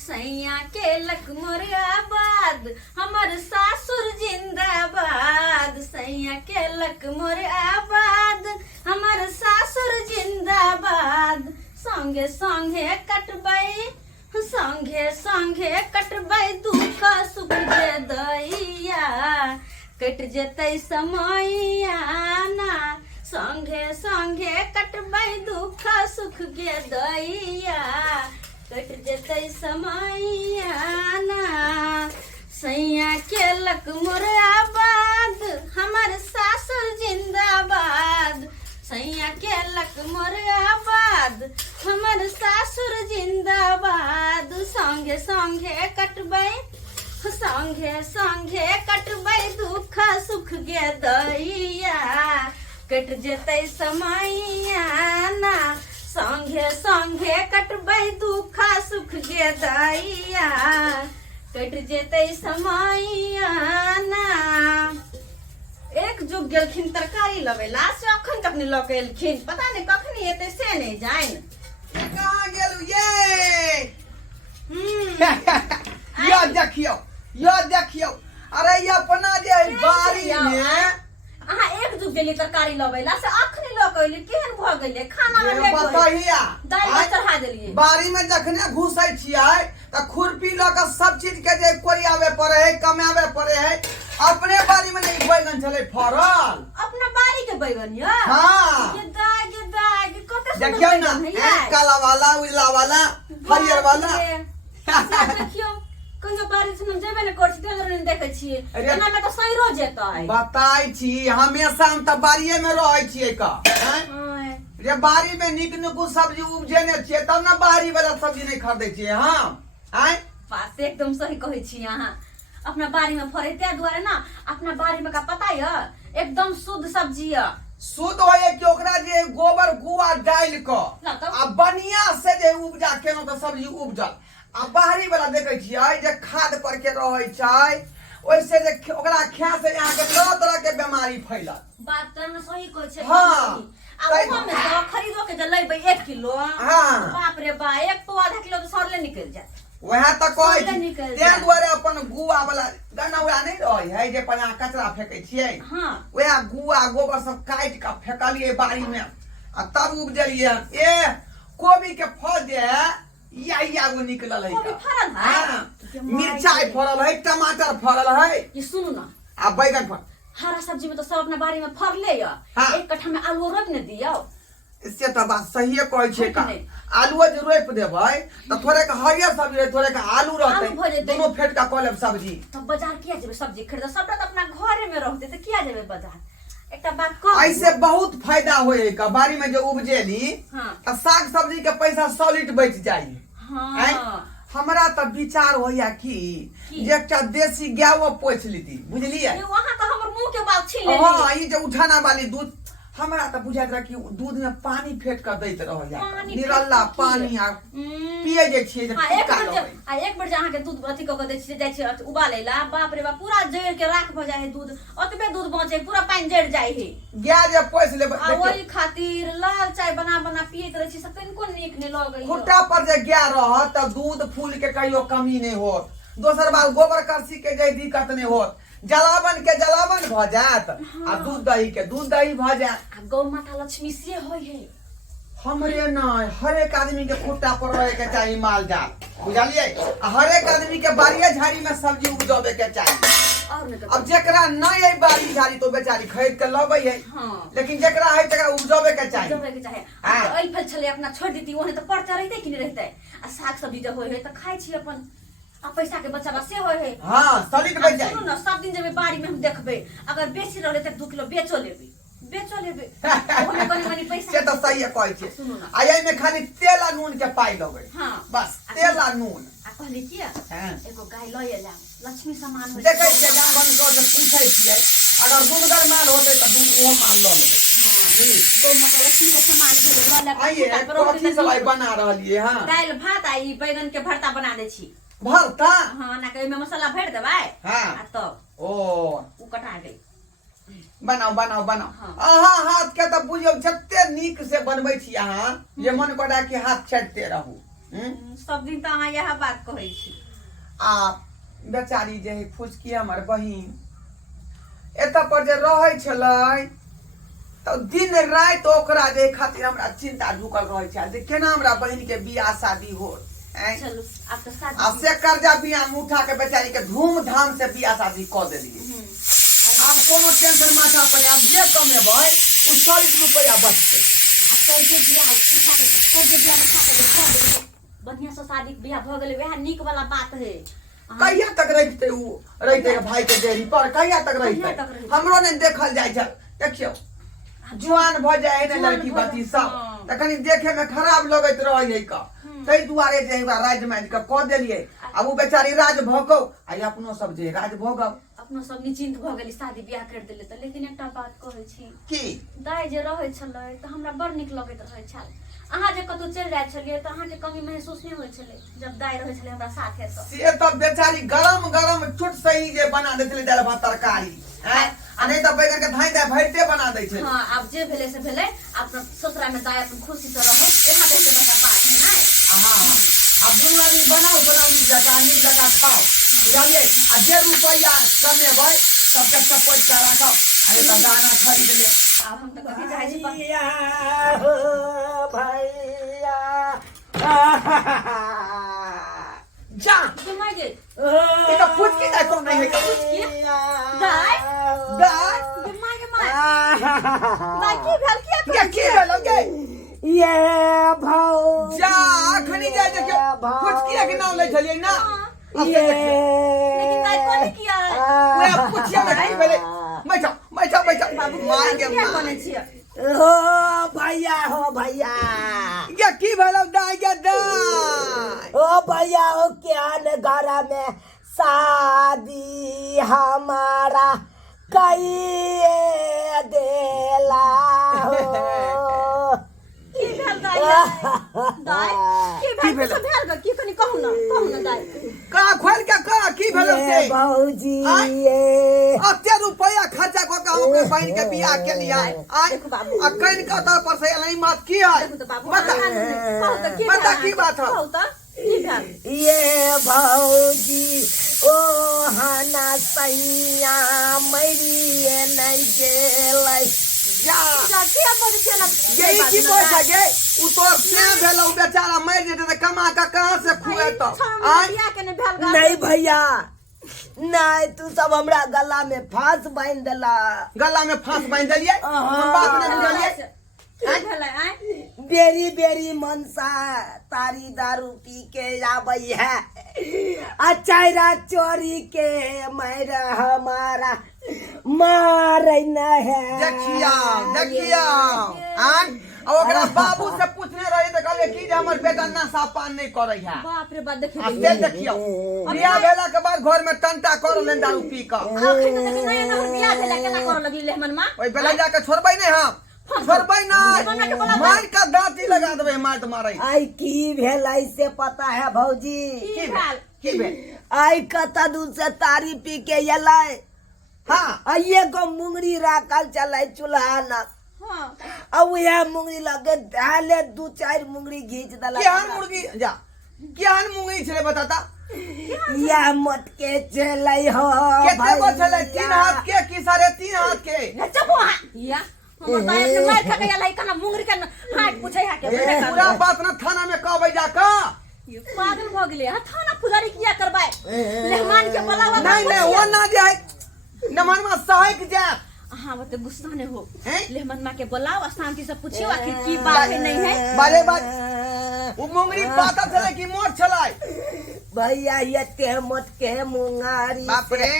सैया के लकमर आबाद हमर सासुर जिंदाबाद। सैया के लकमर आबाद हमर सासुर जिंदाबाद। संगे संगे कटबै संगे संगे कटबै दुख सुख जे दैया कट जेतै समैया ना। संगे संगे कटबै दुख सुख के दैया कट जेतै समैया ना। सैया के लकमर आबाद हमर सासुर जिंदाबाद। सैया के लकमर आबाद हमर सासुर जिंदाबाद। संगे संगे कटबै संगे संगे कटबै दुख सुख के दैया कट जेतै समैया ना। संगे संगे कटबै दुख सुख के दैया कट जेतै समैया ना। एक जुग गेलखिन तरकारी लबेला से अखन कखनी लऽ के एलखिन, पता नहीं कखनी एतै से नहीं जाइन। कहाँ गेलू ये? यो देखियो अरे ये अपना जे बारी में अहाँ एक जुग गेली तरकारी लबेला से अखनी लऽ के एली, केहन भ गेलै? खाना में लेट बताइया दाल चढ़ा देलिए। बारी में जखने घुसै छियै त खुरपी ल के सब चीज के जे कोरियावे पड़े है, कमावे पड़े है। अपने बारी में नहीं बैगन चले फरल, अपना बारी के बैगन या? हाँ ये दाग कते सुंदर देखियो ना, बैगन है यार। काला वाला, उजला वाला, हरियर वाला। देखियो कहियो बारी से हम जेबे ने कर छी तेल नहीं देखे छी। एना में तो सही रो जेतै। बताई छी हमेशा हम त बारिये में रहै छियै का। जे बारी में निक नुकु सब्जी उपजेने छियै तब ना बाहरी वाला सब्जी नहीं खरीदै छियै हम। आय बात एकदम सही कहै छी अहाँ। अपना बारी में फरे त्या दुआरे ना अपना बारी में का पता है एकदम शुद्ध सब्जी है। शुद्ध होए कि ओकरा जे गोबर गुआ डाल क आ बढ़िया से जे उपजा केनो त सब्जी उपजल। आ बाहरी वाला देखे छियै जे खाद पर के रहै छै, ओइसे जे ओकरा खाए से यहाँ के तरह तरह के बीमारी फैलल। बात त ना सही कहै छै। हाँ आ ओहो में तो खरीदो के जे लेबै 1 किलो, हाँ बाप रे बा 1 तो आधा किलो तो सरले निकल जात। वह तक कहै सरले छी निकल ते जात। दुआरे अपन गुआ वाला गनौरा नहीं रहै है जे पना कचरा फेकै छियै। हाँ वह गुआ गोबर सब काट के फेकलिए बारी में आ तब उपजलिए। ए कोबी के फल जे या वो निकलल है। कोबी फरल है? हाँ, मिर्चाई फरल है, टमाटर फरल है ये सुनू ना, आ बैगन फरल। हरा सब्जी में तो सब अपना बारी में फरले या। हाँ। एक कट्ठा में आलू रोप न दियो। इससे तो बात सही कहै छै का। नहीं। आलू जे रोप देबै त थोड़े के हरियर सब्जी रहे, थोड़े के आलू आलू भऽ रहतै, जेतै। दोनों फेट का कऽ लेब सब्जी। तब बाजार किया जेबे सब्जी खरीद? सबटा तो अपना घरे में रहते तो किया जेबे बाजार? एकटा बात कह। ऐसे बहुत फायदा होए है का बारी में जो उपजेली हाँ त साग सब्जी के पैसा सॉलिड बच जाई। हाँ हमरा त विचार होइया कि जे एकटा देसी गायो पोछ लीती, बुझलिए? ये वहां तो हमर मुंह के बात छीन लेली। हाँ ई जे उठाना वाली दूध हमरा त बुझाइत रहा कि दूध में पानी फेट कर दैत रहैया, पानी निरल्ला फेट के पानी आ पिए जे छियै जे हाँ, फीका लगै। एक बेर जे अहाँ के दूध अथी क के दै छियै जाइ छै उबालै ला, बाप रे बाप पूरा जड़ के राख भ जाय है दूध। ओतबे दूध बचे पूरा पानी जड़ जाय है। गाय जे पोछ लेबै आ वही खातिर लाल चाय बना बना पियत रहे छी, सब तनिको नीक नहीं लगै। खुट्टा पर जे गाय रहत त दूध फूल के कहियो कमी नहीं होत। दोसर बात गोबर करसी के जे दिक्कत नहीं होत, जलावन के जलावन भ जात आ दूध दही के दूध दही भ जात। गौ माता लक्ष्मी से होय है। हमरे न हर एक आदमी के खुट्टा पर रहे के चाहिए माल जाल, बुझलिए? आ हर एक आदमी के बाड़िए झाड़ी में सब्जी उपजावे के चाहिए। और नहीं तो अब जेकरा नहीं है बाड़ी झाड़ी तो बेचारी खरीद के लबै है, हाँ लेकिन जेकरा है तकरा उपजावे के चाहिए। जबे के चाहे हाँ। आ फल छले अपना छोड़ देती ओने तो पड़ता रहते कि नहीं रहते। आ साग सब्जी जो होय है तो खाई छी अपन आ पैसा के बचावा से होय है। हाँ सॉलिड बच जाए। सुनो ना सब दिन जब बाड़ी में हम देखबे अगर बेसी रहले त 2 किलो बेचो लेबे ओने कनी मनी पैसा से तो सही है कहै छै। सुनो ना आ एहि में खाली तेल आ नून के पाई लगै। हाँ बस तेल आ नून। आ कहले किया हाँ एगो गाय लय एला लक्ष्मी सामान होय देखै छै गाँव घर में से पूछै छियै, अगर दूधगर माल होतै त दूध ओहो माल ल लेबै। हां गौ माता लक्ष्मी के सामान भेले वाला आइए कथी सब आई बना रहलिए? हाँ दाल भात आई बैगन के भरता बना दे छी। भरता? हां ना के में मसाला भर देबै। हाँ आ तब ओ उ कटा गई। बनाओ बनाओ बनाओ। हाँ। अहाँ हाथ के त बुझियौ जते नीक से बनबै छी अहाँ जे मन करा कि हाथ छाटते रहू। सब दिन तो अहाँ यह बात कहै छी। आ बेचारी जे है फुचकी हमर बहिन एतऽ पर जे रहै छलै तो दिन रात ओकरा जे खातिर हमरा चिंता ढुकल रहै छै जे केना हमरा बहिन के बियाह शादी हो। चलू अब तो शादी आ से कर्जा बियाह में उठा के बेचारी के धूमधाम से बियाह शादी क देलिए। अब कोनो टेंशन माथा पर आप जे कमेबै उ 40 रुपया बचतै। बढ़िया से शादी बियाह भ गेलै वह निक वाला बात है। कहिया तक रहिते उ रहिते भाई के देरी पर कहिया तक रहिते हमरो ने देखल जाय छै। देखियो जुआन भ जाए ने लड़की बच्ची सब त कनी देखे में खराब लगैत रहै का तै दुआरे जे एकरा राज माज के क देलिए। अब उ बेचारी राज भोगौ आ अपनो सब जे राज भोगौ अपनो सब निश्चिंत भ गेली शादी बियाह कर देले त। लेकिन एकटा बात कहै छी की दाय जे रहै छलै त हमरा बड़ नीक लगैत रहै छल। अहाँ जे कतौ चल जाय छलिए त अहाँ के कमी महसूस नहीं होय छले जब दाय रहै छले हमरा साथे त। से त बेचारी गरम गरम चुट सही जे बना देतले दाल भात तरकारी हैं आ नहीं त बैगन के धाई दे भरते बना दै छै। हां अब जे भेले से भेले अपन ससुरा में दाय अपन खुशी से रहे एहा देखे बता बात है ना। हां अब दुनिया में बनाओ जकानी जका खाओ बुझलिए। आ जे रुपया कमेबै सब के सब पैसा रखो अरे त दाना खरीद ले। अब हम तो कभी जाय छी भैया हो भैया जा के माय गे ये तो फुटकी दाय को नहीं है का फुटकी? दाय दाय के माय दाय की भेल ये की भेल गे ये भाऊ जा खनी जाय देखियो फुटकी के नाम ले छलिए ना। अब से देखियो लेकिन दाय कोन किया ओए पुछिया में की भेले बैठो बाबू मार के क्या कोने छिया हो भैया हो भैया ये की भेलो दाय के दाय ओ भैया हो क्या न घरा में शादी हमारा कहिए देला हो। की भेल दाय दाय की भेल की कनी कहू ना दाय का खोल के का की भेलो से बाबूजी ये अत्ते रुपया खर्चा क के हम अपने बहन के बियाह के लिए आए आ कइन का तर पर से नहीं मत की है बता की बात है ये भाऊजी ओ हना सैया मरिए नहीं गेलै जा यही की पैसा गे उ तो से भेलो बेचारा मर जेते त कमा का कहां से खुए तो नहीं भैया नहीं तू सब हमरा गला में फांस बांध देला। गला में फांस बांध देलिए हम बात नहीं बुझलिए। बेरी बेरी मनसा तारी दारू पी के आबई है अचारा चोरी के मेरा हमारा मारे न है। देखिया आय ओकरा बाबू से पूछने रही त कहले की जे हमर बेटा नशा पान नहीं करे है। बाप रे बाप देखियो बियाह भेला के बाद घर में टंटा कर ले दारू पी के आखिर में देखि नहीं ना बियाह भेला केना कर लगी लेहमन मां ओइ बेला जाके छोड़बै नहीं हम छोड़बै ना मार का दांती लगा देबै मार मारै। आई की भेल ऐसे पता है भौजी की भेल आई कता दूर से तारी पी के एलै। हां आइए को मुंगरी राखल चलै चूल्हा न अब यह मुंगरी लगे डाले 2-4 मुंगरी घींच दला। केहन मुर्गी जा केहन मुंगरी छले बताता या मत के चलै हो केते गो छले 3 हाथ के की 3.5 हाथ के चुप हो या हमर दाय ने मार खा गया लाई कना मुंगरी के हाथ पूछै हा के पूरा बात ना थाना में कहबै जाका पागल भ गेले हा थाना पुजारी किया करबै मेहमान के बुलावा नहीं वो ना जाए नमन में सहायक जा हाँ वो तो गुस्सा ने हो लेहमन माँ के बुलाओ शांति से पूछियो आखिर की बात है नहीं है बारे बात वो मुंगरी पाता चले की मोट चलाए भैया ये ते मत के मुंगारी बाप रे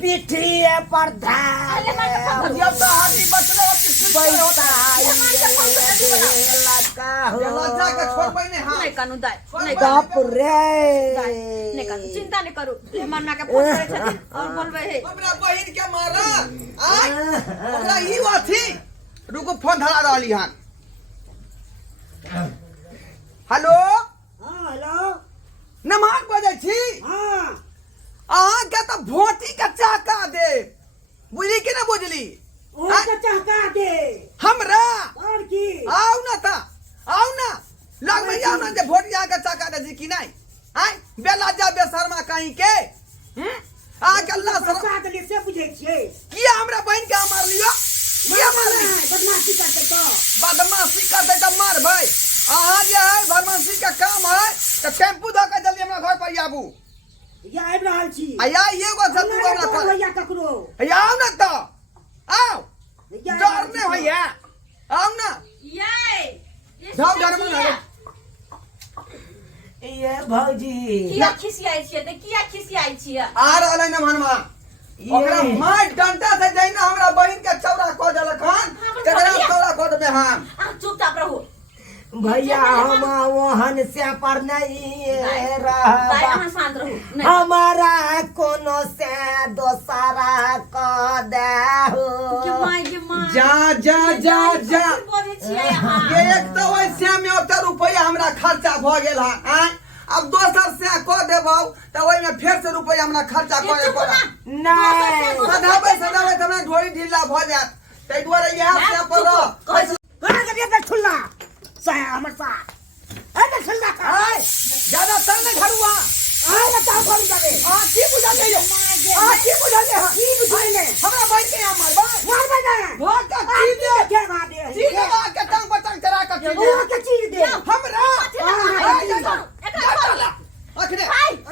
पिठिए पर धार जब तो हाथी बचले लगा हो लज्जा के छोड़बै ने हां नहीं कानू दाय नहीं बाप रे नहीं कानू चिंता नहीं करू लेहमन माँ के फोन करे छथिन और बोलबे है हमरा बहिन के मारा आय हमरा ई वाथी रुको फोन धरा रहली हन। हेलो हां हेलो नमाज बजै छी हां अहाँ के त भोटी के चाका दे बुझली कि ना बुझली ओ के चाका दे हमरा और की आओ ना ता आओ ना लग में जाओ ना जे भोटिया के चका दे जी कि नहीं आय बेला जा बेशर्मा कहीं के आ गल्ला बसा के लिए से बुझे छे किया हमरा बहन के मार लियो किया मार बदमाशी करते तो बदमाशी करते तो मार भाई अहाँ जे है बदमाशी का काम है तो टेम्पू द के जल्दी हमरा घर पर आबू या आबि रहल छी आया एगो से तू हमरा पर भैया ककरो आओ ना तो आओ डर नहीं होइया आओ ना ये जाओ घर में ना ये भौजी किया खिसियाई छियै त किया खिसियाई छियै आ रहलै न मनवा ओकरा मार डंटा से जइना हमरा बहिन के चौड़ा क देलक हन तेरा चौड़ा क देबे हम अहाँ चुपचाप रहू भैया हम वहन से पर नहीं रह दाई अहाँ शांत रहू नहीं हमारा कोनो से दोसरा क देहु के माय जा जा जा जा बोले छियै अहाँ एक तो वैसे में ओते रुपया हमरा खर्चा भ गेल है आय अब दोसर से क देबौ त ओइ में फेर से रुपया हमरा खर्चा करे पड़त नहीं सदाबै सदाबै त हमरा ढोरी ढीला भ जात तै दुआरे यह से पर कहां के पे खुल्ला साया हमर साथ ए खुल्ला का आय ज्यादा तर नहीं घरुआ आय बताओ कौन करे आ की बुझा ले आ की बुझा ले की बुझाइले हमरा बहन के यहाँ मार बना भाग का की दे के बात है सीधा के टांग पटंग करा के की दे ओ के चीज दे हमरा अखने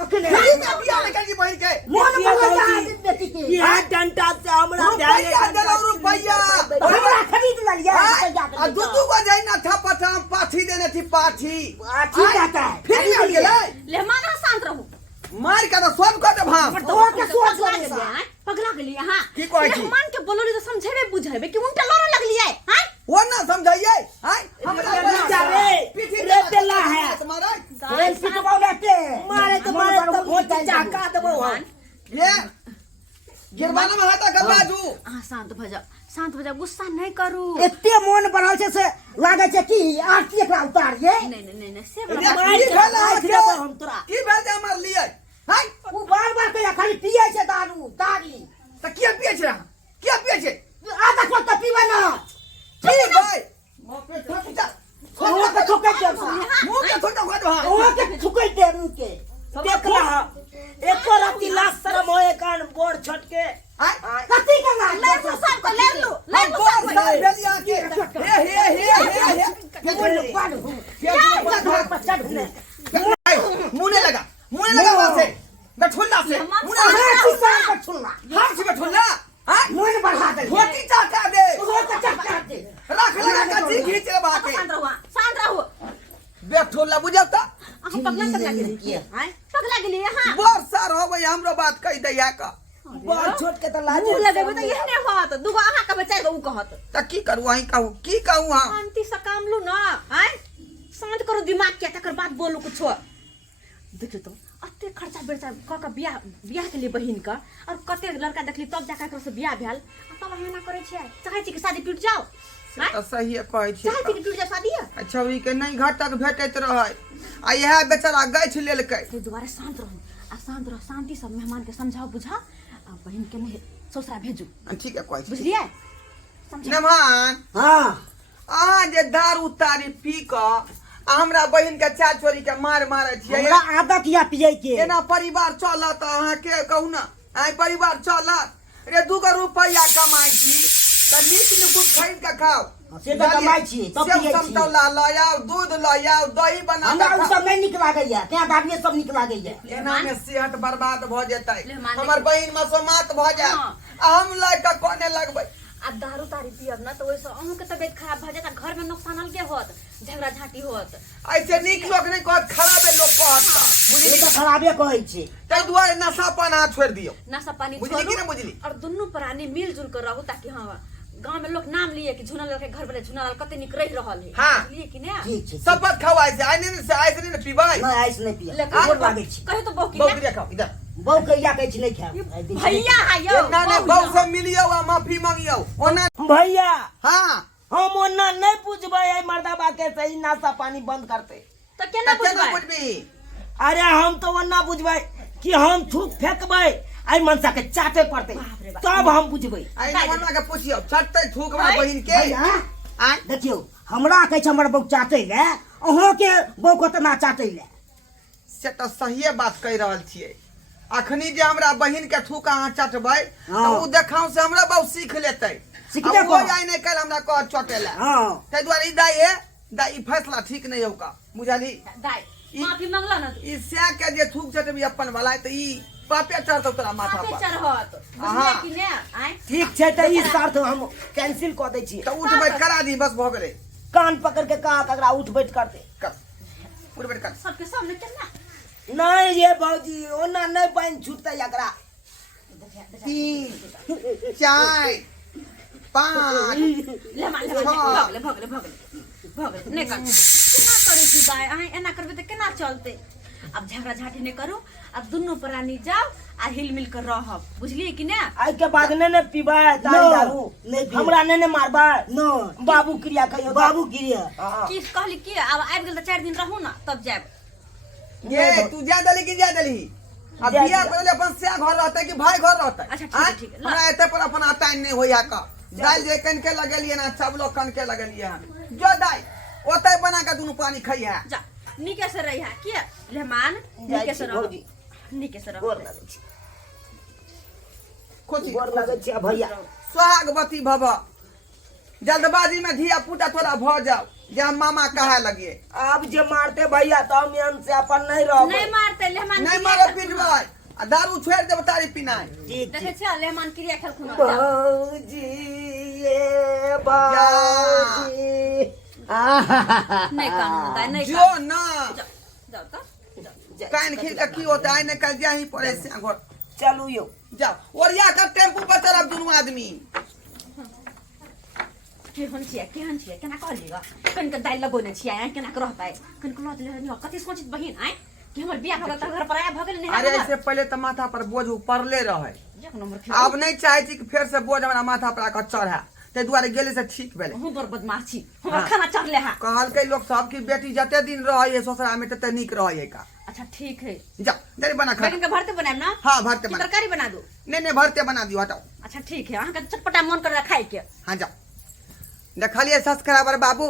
अखने खरी में बिया में करी बहन के मन बजा बेटी के ये डंटा से हमरा रुपया देला रुपया हमरा खरीद लिया आ दू को जाई ना था पठा पाठी देने थी पाठी ठीक आता है फिर में गेलै ले माना शांत रहू मार के तो सब को दे भाम तो के सोच पगला ले गेलियै हैं पगला गेलियै हां की कहै छी? मान के बोलली त समझेबे बुझेबे कि उल्टा लड़े लगलियै हैं वो ना समझाइए हाय रे तेला है तुम्हारा खेल पिटवाओ लेते मारे तो बहुत चाका देबो हम ये गिरवाना में हाथा कर बाजू अहाँ शांत भ जाओ गुस्सा नहीं करू एते मन बढ़ल छै से लागे छै कि आरती एकरा उतारिए नहीं से रे, बड़ा की भेल अहाँके? हम तोरा की भेल जे हमर लिए हाय उ बार कहिया खाली पिए छै दारू तारी त किया पिए छै किया पिए छै आधा को तो पीबे ना पी भाई ओ के ठोकै दे मुंह के थोड़ा खा दो ओ के ठोकै दे मुंह के देखला एको राती लाश शर्म होए कान बोर छटके हाय कथी के ना ले लो सब को ले लो सब को साल बेलिया के हे मुने लगा वहां से गठुल्ला से मुने लगा हाथ से गठुल्ला हां मन बढ़ा दे धोती चाटा दे वो तो चक्का दे रख लगा कच्ची खींच के बाके शांत रहू बेठुल्ला बुझब त अहाँ पगला गेलियै हैं पगला गेलियै हां बोर सार होबै हमरो बात कह दैया का बोर छोट के तो लाज मुंह लगेबै त एहने होत दुगो अहाँ कहबै चारि गो उ कहत त की करू अहीं कहू की कहू हां शांति से काम लू ना हैं शांत करो दिमाग के तकर बाद बोलू कुछ देखियो तो अते खर्चा बेरचा क बियाह के लिए बहिन का और कते लड़का देखली तब जाके एकरा से बियाह भेल तब अहाँ ना करे छियै चाहै छी कि शादी टूट जाओ त सही कहै छी चाहै छी कि टूट जाओ शादी अच्छा ई के नहीं घटक भेटैत रहै आ यह बेचारा गछ लेलकै तो दोबारा शांत रहू आ शांत रह शांति से मेहमान के समझाओ बुझा आ बहिन के नहीं ससुरा भेजू ठीक है कहै छी बुझलियै समझा मेहमान हां अहाँ जे दारू तारी पी क हमरा बहिन के चार चोरी के मार मारे छियै हमरा आदत या पिए के एना परिवार चलत अहाँ के कहू ना आइ परिवार चलत रे 2 रुपया कमाई छी त नीक नीक खरीद के खाओ से तो कमाई छी तब पिए छी समतोला ल आओ दूध ल आओ दही बना हमरा के उ सब नहीं निक लागैया क्या दाबिए सब निक लागैया एना में सेहत बर्बाद भ जेतै मेहमान हमर बहिन मसोमात भ जाय आ हम लाग के कोने लगबै आ दारू तारी पियब ना तो वैसे अहूँ के तबियत खराब भ जात घर में नुकसान अलगे होत झगड़ा झाटी होत ऐसे नीक लोग नहीं कहत खराबे लोग कहत ये बुझली तो खराबे कहै छै तै दुआरे नशा पान हाथ छोड़ दियो नशा पानी बुझली कि छोड़ू नहीं बुझली और दुनू प्राणी मिलजुल कर रहू ताकि हाँ गांव में लोग नाम लिए कि झुना के घर वाले झुना कते निक रह रहल है हाँ। लिए कि ने ठीक छै शपथ खवाई से आइने से आइसे नहीं पीबाई नहीं आइस नहीं पिए लेकिन गोर लागै छै कहे तो बहु बौकरिया खाओ इधर बहु कहिया कहै छै नहीं खाए भैया है यो ना ना बहु से मिलियो आ माफी मांगियो ओना भैया हां हम ओना नहीं पूछबै ए मर्दाबा के सही नाशा पानी बंद करते तो केना केना बुझबै बुझबी अरे हम तो ओना बुझबै कि हम थूक फेंकबै आई मनसा के चाटे पड़ते तब हम बुझबै आई मनमा के पूछियो छटते थूक हमरा बहिन के भैया आ देखियो हमरा कहै छै हमर बहु चाटे ले अहो के बो को तना चाटै ले से तो सहिए बात कह रहल छियै। अखनी जे हमरा बहिन के थूक अहाँ चटबै हाँ। तो उ देखाउ से हमरा बहु सीख लेतै। सीखबे अब वो को। जाय नहीं कल हमरा कह चटे ले। हां तै द्वारे ई दाई फैसला ठीक नहीं होगा बुझाली। दाई माफी मांगला ना तू। ई से के जे थूक चटबी अपन वाला त ई पापे चढ़तौ तोरा माथा आपे पर। चढ़त बुझले हाँ। कि ने आय ठीक छै त ई शर्त हम कैंसिल क दै छी। तो उठ बैठ करा दी बस भ गेलै। कान पकड़ के कहा ककरा उठ बैठ करते कर उठ बैठ कर। सबके सामने केना नहीं ये भौजी ओना नहीं बन छूटते एकरा 3 4 5 ले मान ले भगले नहीं कर केना करे छी दाई आय एना करबे त केना चलते। अब झगड़ा झाटी नहीं करू अब दुनु प्राणी जाओ आ हिल मिल कर रहब बुझलिए कि ने। आज के बाद ने पीबा दारू हमरा ने मारबा नो बाबू क्रिया कहियो बाबू क्रिया की कहली कि अब आबि गेल त 4 दिन रहू ना तब जाब। ये तू जा दली कि जा दली। अब जा बिया दिया। पहले अपन से घर रहता कि भाई घर रहता। अच्छा, ठीक है, ठीक है। हमरा एते पर अपन आटा नहीं होया का। दाल जे कन के लगलिए ना सब लोग कन के लगलिए हम। जो दाई ओते बना के दुनु पानी खई है। जा नीके से रही है कि लेमान नीके से रहो नीके से रहो। गोर लगे छी खोची गोर लगे छी भैया सुहागवती भव। जल्दबाजी में धिया पुता थोड़ा भ जाओ जे मामा कहे लगे। अब जे मारते भैया तो हम यहां से अपन नहीं रहो नहीं मारते लेमान नहीं मारो पिटवाई आ दारू छोड़ देब तारी पिनाई। ठीक देखे छ लेमान क्रिया खेल खुना भौजी ये बाजी नहीं कानून दाई नहीं जो ना जाओ तो कान खींच के की होता है निकल जा ही पड़े से घर। चलू यो जाओ और या का टेम्पू पर चलब दुनु आदमी। केहन छिया केना कहलिगा कन के दाई लगोने छिया आय केना कर रहतै कन को लत ले कथि सोचित बहिन आय कि हमर बियाह हो गेल त घर पर आया भ गेल नहीं। अरे इससे पहले तो माथा पर बोझ ऊपरले रहे। एक नंबर अब नहीं चाहे छी कि फिर से बोझ हमरा माथा पर आकर चढ़ा ते दुआरे गेले से ठीक भेले। हम बर बदमाश छी हमर खाना चढ़ले हा। कहल के लोग सब की बेटी जते दिन रहे है ससुराल में तते निक रहे का। अच्छा ठीक है जा देरी बना खा। बैगन के भरते बनाएब ना। हां भरते कि बना। तरकारी बना दो। नहीं भरते बना दियो हटाओ। अच्छा ठीक है अहाँ के चटपटा मन कर खाए के। हां जाओ देखलिए सब्सक्राइबर बाबू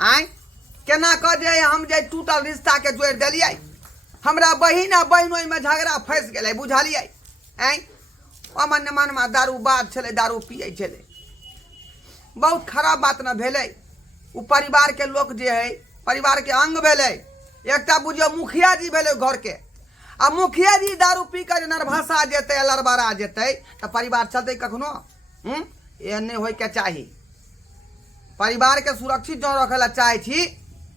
आय केना कह दे हम जे टूटल रिश्ता के जोड़ देलिए। हमरा बहिन आ बहिन ओइ में झगड़ा फंस गेलै बुझलिए। आय अमन मन में दारू बात छले दारू पिए छले बहुत खराब बात न भेलै। उ परिवार के लोग जे है परिवार के अंग भेलै। एकटा बुझियो मुखिया जी भेलै घर के आ मुखिया जी दारू पी कर नरभसा जेतै लड़बड़ा जेतै त परिवार चलतै कखनो। एहन नहीं होय के चाही। परिवार के सुरक्षित जो रखेला चाहे छी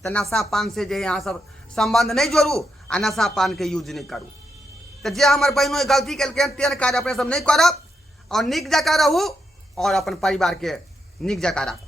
तो नशा पान से जे यहाँ सब संबंध नहीं जोड़ू आ नशा पान के यूज नहीं करू। तो जे हमारे बहनों गलती के तेन कार्य अपने सब नहीं करब और निक जका रहू और अपन परिवार के निक जका राखू।